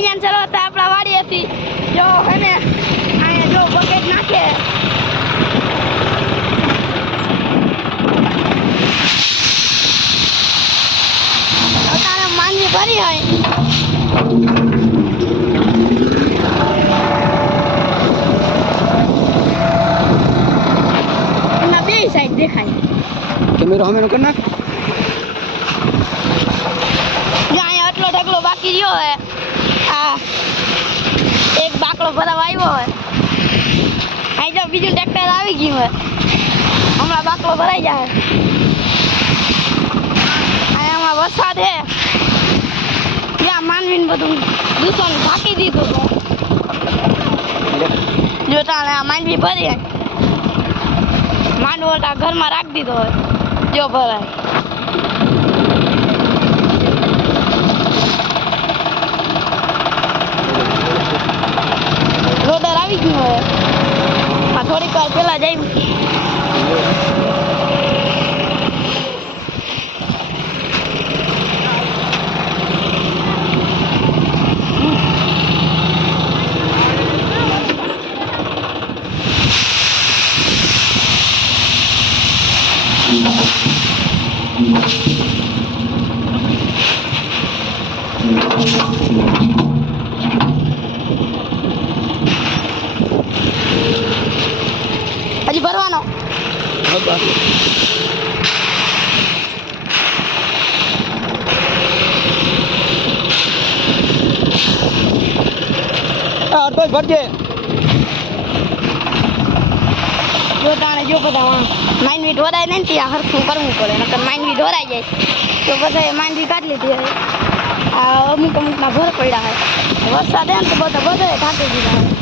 ગાડીયાન ચલાવતા આપણા વાડીએથી જો હે ને અહીંયા જો બકેટ નાખે અત્યારે માંડવી ભરી હોય એના બે સાઈડ દેખાય કેમેરો હમે નો કર નાખ આટલો ઢગલો બાકી રહ્યો હે આ એક બાકડો ભરાવા આવ્યો હોય અહીં જો બીજું ટ્રેક્ટર આવી ગયું હોય હમણાં બાકડો ભરાઈ જાય અહીંયા વરસાદ હે ત્યાં માનવીને બધું દૂષણ ઢાંકી દીધું જો તાણે આ માંડવી ભરી માંડવો ઘરમાં રાખી દીધો હોય જો ભરાય રોડર આવી ગયું હોય આ થોડીક વાર પેલા જઈ હજી ભરવાનો અડધો જ ભરજે જો તાણે જો બધા માંડવી ઢોરાય નહીં ત્યાં હરખું કરવું પડે નકર માંડવી ઢોરાઈ જાય તો બધા માંડવી કાઢી લીધી હોય આ અમુકના ભર પડ્યા હોય વરસાદ એમ તો બધા ઢાંકી દીધા હોય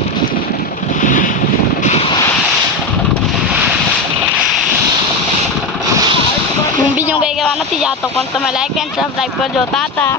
હું બીજું કંઈ કહેવા નથી જતો પણ તમે લાઈક એન્ડ સબસ્ક્રાઈબ કરજો તાતા